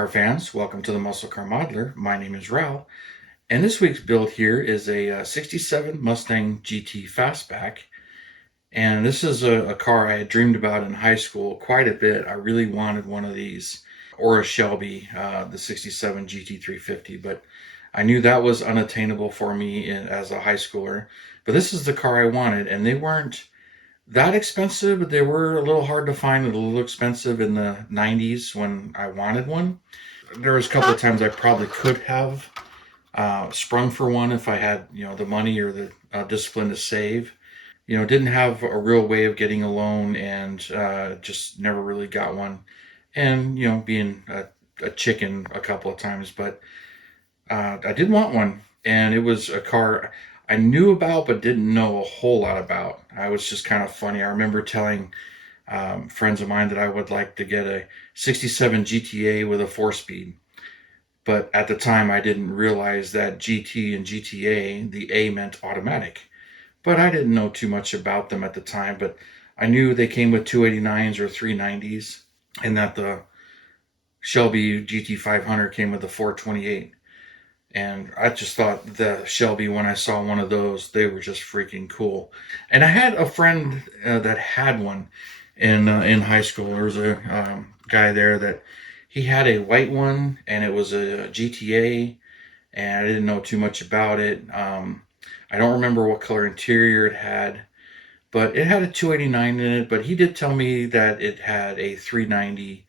car fans, welcome to the Muscle Car Modeler. My name is Rao, and this week's build here is a 67 Mustang GT Fastback. And this is a car I had dreamed about in high school quite a bit. I really wanted one of these, or a Shelby, the 67 GT 350, but I knew that was unattainable for me as a high schooler. But this is the car I wanted, and they weren't that expensive, but they were a little hard to find and a little expensive in the 90s when I wanted one. There was a couple of times I probably could have sprung for one if I had, the money or the discipline to save. Didn't have a real way of getting a loan and just never really got one. And, being a chicken a couple of times, but I did want one. And it was a car I knew about but didn't know a whole lot about. I was just kind of funny. I remember telling friends of mine that I would like to get a 67 GTA with a 4-speed. But at the time, I didn't realize that GT and GTA, the A meant automatic. But I didn't know too much about them at the time. But I knew they came with 289s or 390s, and that the Shelby GT 500 came with a 428. And I just thought the Shelby, when I saw one of those, they were just freaking cool. And I had a friend that had one in high school. There was a guy there that he had a white one, and it was a GTA, and I didn't know too much about it. I don't remember what color interior it had, but it had a 289 in it. But he did tell me that it had a 390,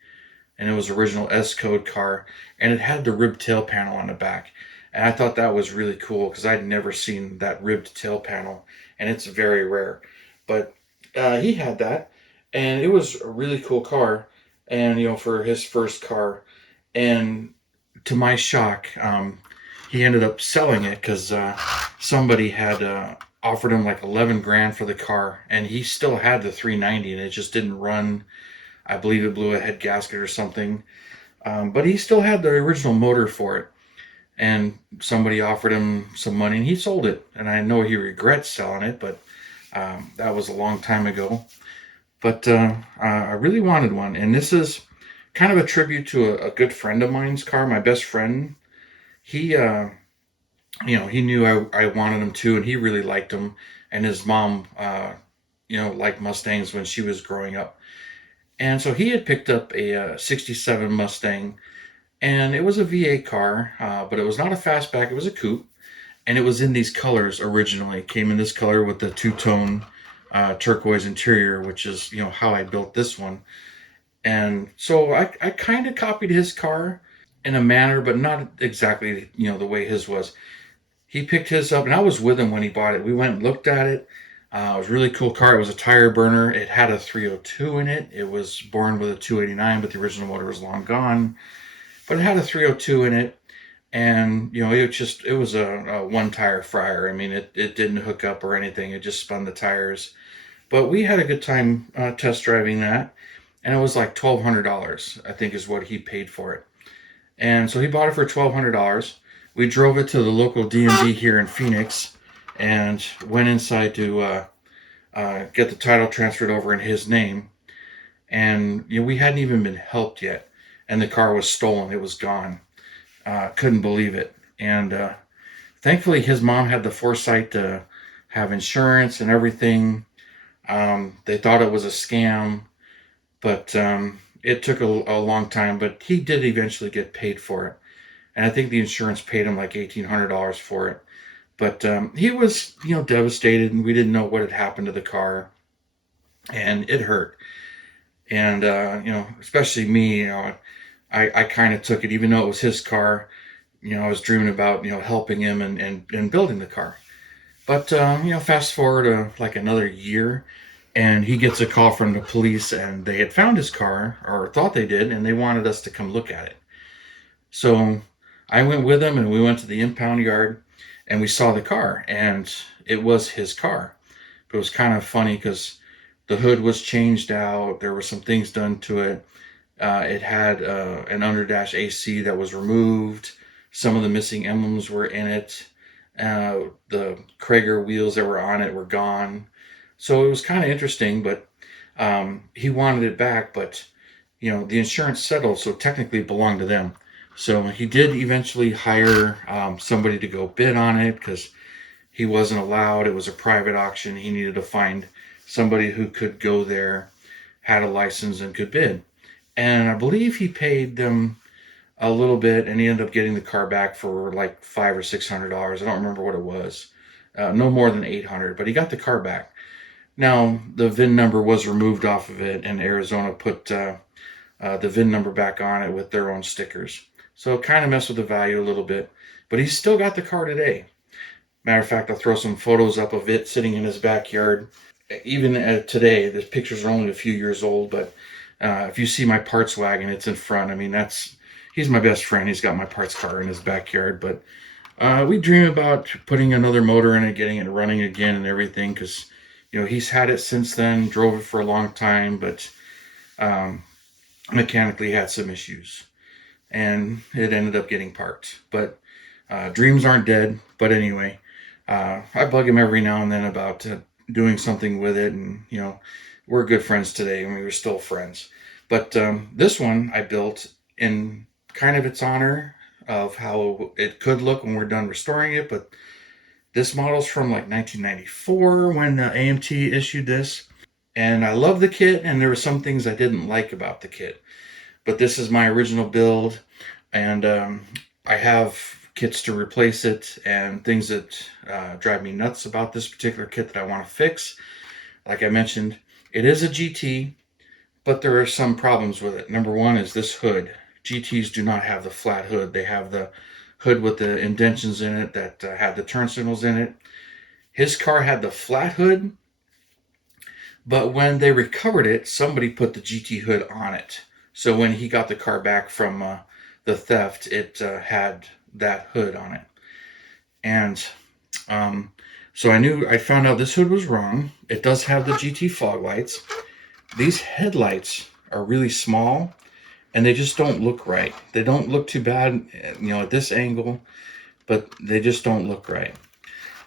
and it was original S code car, and it had the ribbed tail panel on the back. And I thought that was really cool because I'd never seen that ribbed tail panel, and it's very rare. But he had that, and it was a really cool car, and for his first car. And to my shock, he ended up selling it because somebody had offered him like 11 grand for the car, and he still had the 390, and it just didn't run. I believe it blew a head gasket or something. But he still had the original motor for it. And somebody offered him some money, and he sold it. And I know he regrets selling it, but that was a long time ago. But I really wanted one. And this is kind of a tribute to a good friend of mine's car, my best friend. He, he knew I wanted him too, and he really liked him. And his mom, liked Mustangs when she was growing up. And so he had picked up a 67 Mustang, and it was a V8 car, but it was not a fastback, it was a coupe, and it was in these colors originally. It came in this color with the two-tone turquoise interior, which is, how I built this one. And so I kind of copied his car in a manner, but not exactly, the way his was. He picked his up, and I was with him when he bought it. We went and looked at it. It was a really cool car. It was a tire burner. It had a 302 in it. It was born with a 289, but the original motor was long gone. But it had a 302 in it, and it was a one tire fryer. I mean, it didn't hook up or anything. It just spun the tires. But we had a good time test driving that, and it was like $1,200, I think, is what he paid for it. And so he bought it for $1,200. We drove it to the local DMV here in Phoenix, and went inside to get the title transferred over in his name. And we hadn't even been helped yet, and the car was stolen. It was gone. Couldn't believe it. And thankfully, his mom had the foresight to have insurance and everything. They thought it was a scam, but it took a long time. But he did eventually get paid for it, and I think the insurance paid him like $1,800 for it. But he was, devastated, and we didn't know what had happened to the car, and it hurt. And especially me, I kind of took it, even though it was his car. I was dreaming about, helping him and building the car. But, fast forward like another year, and he gets a call from the police, and they had found his car, or thought they did, and they wanted us to come look at it. So I went with him, and we went to the impound yard, and we saw the car, and it was his car. But it was kind of funny because the hood was changed out. There were some things done to it. It had an underdash AC that was removed. Some of the missing emblems were in it. The Krager wheels that were on it were gone. So it was kind of interesting, but he wanted it back. But, the insurance settled, so technically it belonged to them. So he did eventually hire somebody to go bid on it because he wasn't allowed. It was a private auction. He needed to find somebody who could go there, had a license, and could bid. And I believe he paid them a little bit, and he ended up getting the car back for like $500 or $600. I don't remember what it was. No more than 800, but he got the car back. Now the VIN number was removed off of it, and Arizona put the VIN number back on it with their own stickers. So it kind of messed with the value a little bit, but he's still got the car today. Matter of fact, I'll throw some photos up of it sitting in his backyard. Even today, the pictures are only a few years old, but if you see my parts wagon, it's in front. I mean, he's my best friend. He's got my parts car in his backyard, but we dream about putting another motor in it, getting it running again and everything, because he's had it since then, drove it for a long time, but um, mechanically had some issues, and it ended up getting parked. But dreams aren't dead. But anyway, I bug him every now and then about doing something with it, and we're good friends today, and we were still friends. But this one I built in kind of its honor of how it could look when we're done restoring it. But this model's from like 1994 when AMT issued this, and I love the kit, and there were some things I didn't like about the kit. But this is my original build, and I have kits to replace it and things that drive me nuts about this particular kit that I want to fix. Like I mentioned, it is a GT, but there are some problems with it. Number one is this hood. GTs do not have the flat hood. They have the hood with the indentions in it that had the turn signals in it. His car had the flat hood, but when they recovered it, somebody put the GT hood on it. So when he got the car back from the theft, it had that hood on it. And so I found out this hood was wrong. It does have the GT fog lights. These headlights are really small, and they just don't look right. They don't look too bad, at this angle, but they just don't look right.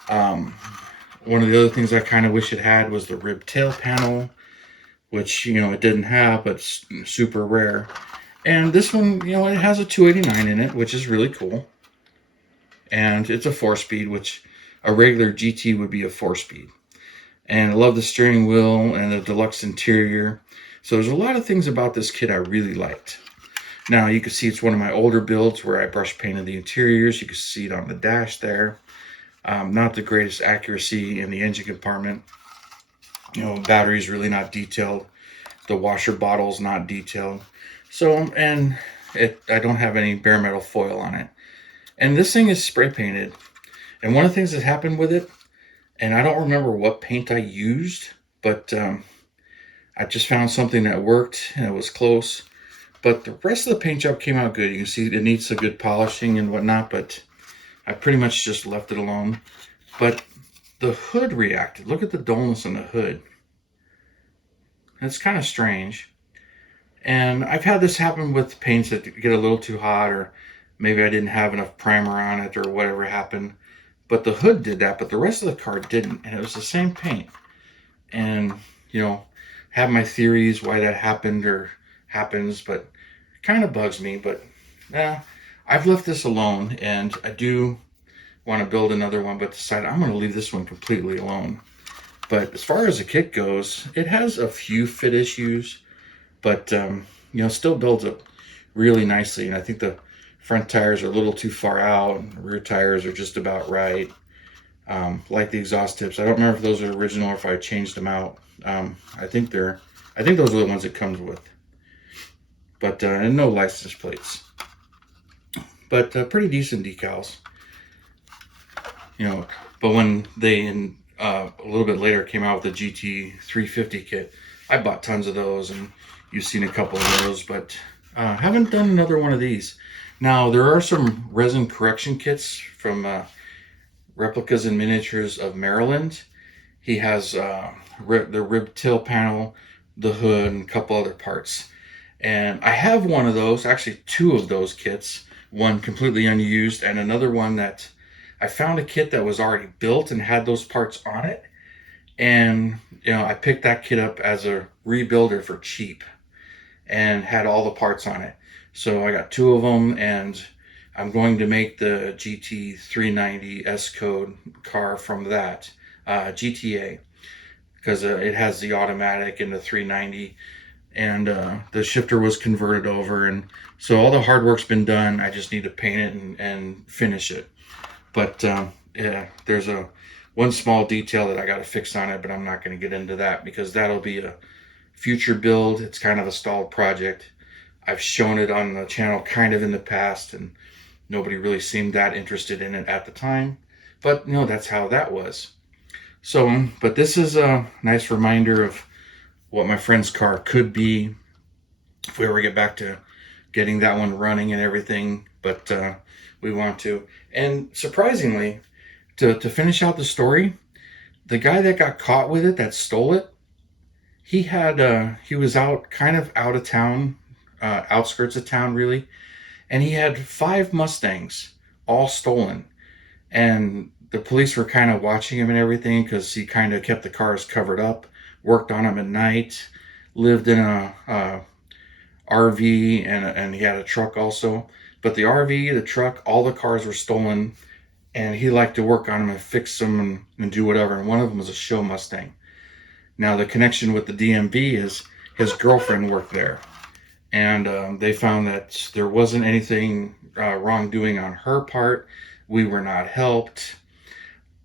One of the other things I kind of wish it had was the rib tail panel, which, it didn't have, but it's super rare. And this one, it has a 289 in it, which is really cool. And it's a 4-speed, which a regular GT would be a 4-speed. And I love the steering wheel and the deluxe interior. So there's a lot of things about this kit I really liked. Now you can see it's one of my older builds where I brush painted the interiors. You can see it on the dash there. Not the greatest accuracy in the engine compartment. Battery's really not detailed. The washer bottle's not detailed. So, and I don't have any bare metal foil on it. And this thing is spray painted. And one of the things that happened with it, and I don't remember what paint I used, but I just found something that worked, and it was close. But the rest of the paint job came out good. You can see it needs some good polishing and whatnot, but I pretty much just left it alone. But the hood reacted. Look at the dullness on the hood. It's kind of strange. And I've had this happen with paints that get a little too hot, or maybe I didn't have enough primer on it, or whatever happened. But the hood did that, but the rest of the car didn't. And it was the same paint. And, have my theories why that happened or happens, but it kind of bugs me. But I've left this alone, and I do want to build another one, but decided I'm going to leave this one completely alone. But as far as the kit goes, it has a few fit issues, but still builds up really nicely. And I think the front tires are a little too far out, and the rear tires are just about right. Like the exhaust tips, I don't remember if those are original or if I changed them out. I think those are the ones it comes with. But and no license plates. But pretty decent decals. But when they a little bit later came out with the GT 350 kit, I bought tons of those, and you've seen a couple of those, but haven't done another one of these. Now there are some resin correction kits from Replicas and Miniatures of Maryland. He has the rib tail panel, the hood, and a couple other parts. And I have one of those, actually two of those kits, one completely unused and another one that I found a kit that was already built and had those parts on it. And, I picked that kit up as a rebuilder for cheap and had all the parts on it. So I got two of them, and I'm going to make the GT 390 S code car from that GTA, because it has the automatic and the 390, and the shifter was converted over, and so all the hard work's been done. I just need to paint it and finish it. But yeah, there's a one small detail that I got to fix on it, but I'm not going to get into that because that'll be a future build. It's kind of a stalled project. I've shown it on the channel kind of in the past, and nobody really seemed that interested in it at the time. But that's how that was. So, but this is a nice reminder of what my friend's car could be if we ever get back to getting that one running and everything. But we want to. And surprisingly, to finish out the story, the guy that got caught with it, that stole it, he was out kind of out of town, outskirts of town really, and he had 5 Mustangs, all stolen. And the police were kind of watching him and everything because he kind of kept the cars covered up, worked on them at night, lived in a RV, and he had a truck also. But the RV, the truck, all the cars were stolen, and he liked to work on them and fix them and do whatever. And one of them was a show Mustang. Now the connection with the DMV is his girlfriend worked there, and they found that there wasn't anything wrongdoing on her part. We were not helped.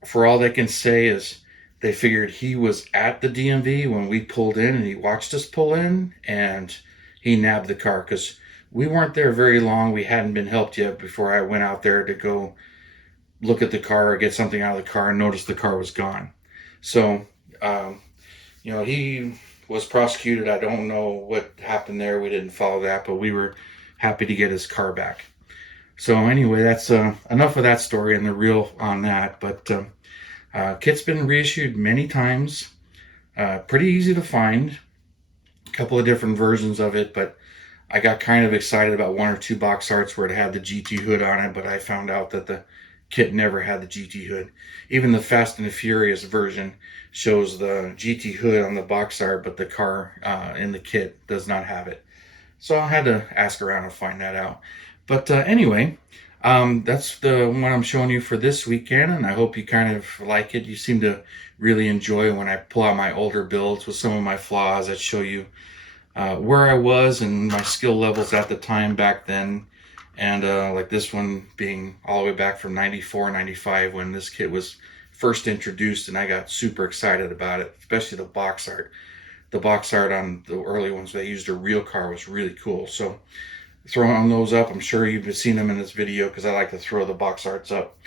For all they can say is they figured he was at the DMV when we pulled in, and he watched us pull in, and he nabbed the car because we weren't there very long. We hadn't been helped yet before I went out there to go look at the car or get something out of the car and noticed the car was gone. So, he was prosecuted. I don't know what happened there. We didn't follow that, but we were happy to get his car back. So anyway, that's enough of that story and the reel on that. But kit's been reissued many times. Pretty easy to find. A couple of different versions of it, but I got kind of excited about one or two box arts where it had the GT hood on it, but I found out that the kit never had the GT hood. Even the Fast and the Furious version shows the GT hood on the box art, but the car in the kit does not have it. So I had to ask around and find that out. But anyway, that's the one I'm showing you for this weekend, and I hope you kind of like it. You seem to really enjoy when I pull out my older builds with some of my flaws that show you where I was and my skill levels at the time back then. And like this one being all the way back from 94, 95 when this kit was first introduced, and I got super excited about it, especially the box art. The box art on the early ones they used a real car was really cool. So throwing those up, I'm sure you've seen them in this video because I like to throw the box arts up.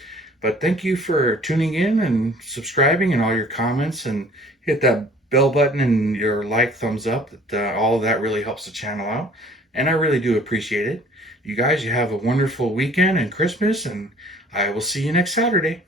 But thank you for tuning in and subscribing and all your comments, and hit that bell button and your thumbs up. All of that really helps the channel out, and I really do appreciate it. You guys, you have a wonderful weekend and Christmas, and I will see you next Saturday.